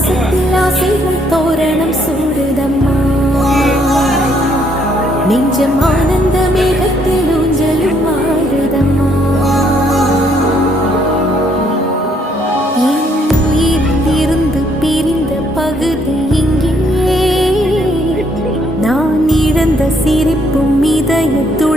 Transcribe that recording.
வாசத்தில் ஆசைகள் தோரணம் சூடுதம்மா. நெஞ்சம் ஆனந்த மேகத்தில் ஊஞ்சலும் ஆடுதம்மா. என் உயிரிலிருந்து பிரிந்த பகுதி இங்கே, நான் இழந்த சிரிப்பும் இதயத்தும்